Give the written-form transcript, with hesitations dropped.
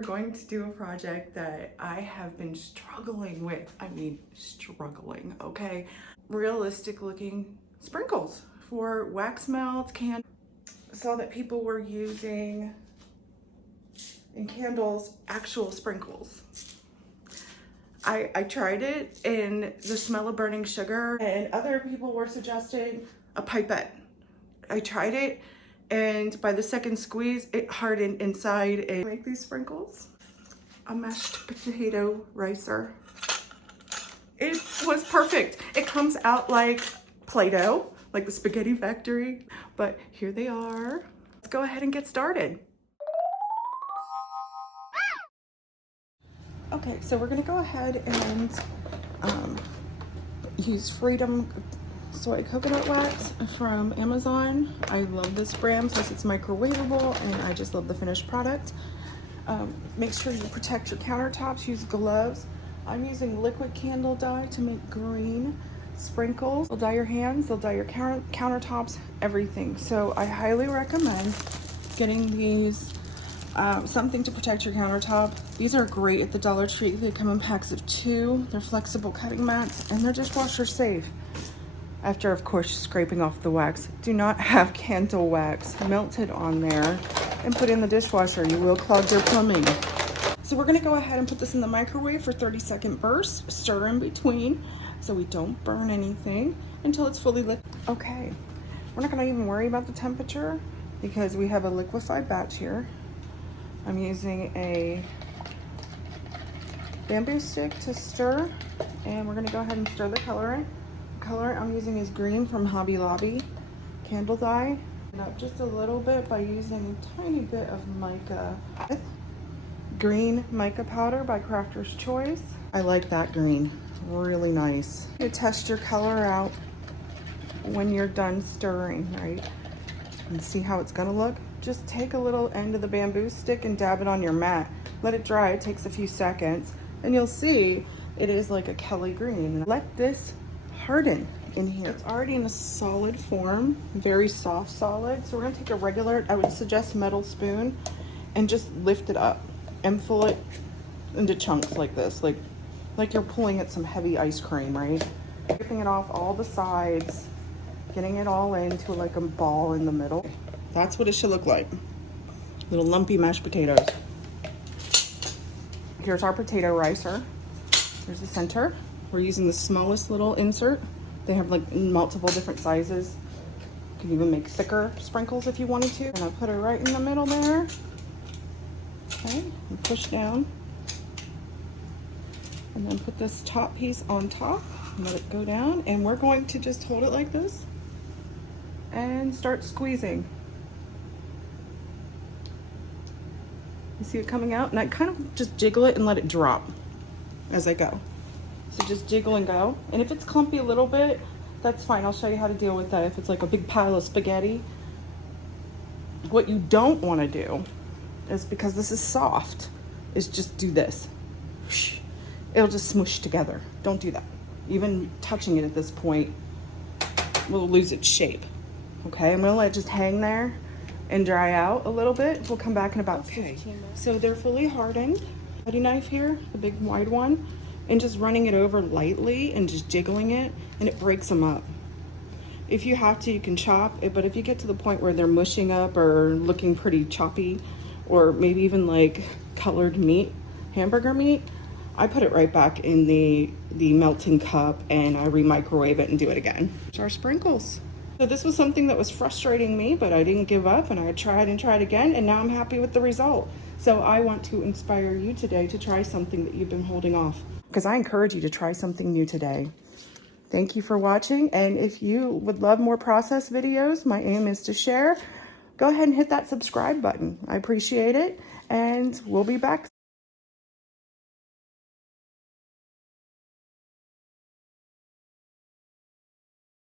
we're going to do a project that I have been struggling with. I mean, struggling, okay? Realistic looking sprinkles for wax melt can. Saw that people were using in candles actual sprinkles. I tried it in the smell of burning sugar, and other people were suggesting a pipette. I tried it, and by the second squeeze, it hardened inside. And make these sprinkles. A mashed potato ricer. It was perfect. It comes out like Play-Doh, like the Spaghetti Factory, but here they are. Let's go ahead and get started. Okay, so we're gonna go ahead and use Freedom Soy Coconut Wax from Amazon. I love this brand, plus it's microwavable, and I just love the finished product. Make sure you protect your countertops, use gloves. I'm using liquid candle dye to make green sprinkles. They'll dye your hands, they'll dye your countertops, everything. So I highly recommend getting these, something to protect your countertop. These are great at the Dollar Tree. They come in packs of 2. They're flexible cutting mats, and they're dishwasher safe. After, of course, scraping off the wax. Do not have candle wax melted on there and put in the dishwasher. You will clog your plumbing. So we're gonna go ahead and put this in the microwave for 30-second bursts. Stir in between so we don't burn anything until it's fully lit. Okay, we're not gonna even worry about the temperature because we have a liquefied batch here. I'm using a bamboo stick to stir, and we're gonna go ahead and stir the color in. The color I'm using is green from Hobby Lobby candle dye. And up just a little bit by using a tiny bit of mica. Green mica powder by Crafter's Choice. I like that green, really nice. You test your color out when you're done stirring, right? And see how it's gonna look. Just take a little end of the bamboo stick and dab it on your mat. Let it dry, it takes a few seconds, and you'll see it is like a Kelly green. Let this harden in here. It's already in a solid form, very soft solid. So we're gonna take a regular, I would suggest metal spoon, and just lift it up and pull it into chunks like this, like you're pulling at some heavy ice cream, right? Ripping it off all the sides, getting it all into like a ball in the middle. That's what it should look like. Little lumpy mashed potatoes. Here's our potato ricer. Here's the center. We're using the smallest little insert. They have like multiple different sizes. You can even make thicker sprinkles if you wanted to. And I put it right in the middle there. Okay, and push down. And then put this top piece on top and let it go down. And we're going to just hold it like this and start squeezing. You see it coming out? And I kind of just jiggle it and let it drop as I go. So just jiggle and go. And if it's clumpy a little bit, that's fine. I'll show you how to deal with that if it's like a big pile of spaghetti. What you don't want to do is, because this is soft, is just do this. It'll just smoosh together. Don't do that. Even touching it at this point will lose its shape. Okay, I'm gonna let it just hang there and dry out a little bit. We'll come back in about 15 minutes. So they're fully hardened. Putty knife here, the big wide one, and just running it over lightly and just jiggling it, and it breaks them up. If you have to, you can chop it, but if you get to the point where they're mushing up or looking pretty choppy, or maybe even like colored meat, hamburger meat, I put it right back in the melting cup and I re-microwave it and do it again. Here's our sprinkles. So this was something that was frustrating me, but I didn't give up, and I tried and tried again, and now I'm happy with the result. So I want to inspire you today to try something that you've been holding off, because I encourage you to try something new today. Thank you for watching, and if you would love more process videos, my aim is to share. Go ahead and hit that subscribe button. I appreciate it, and we'll be back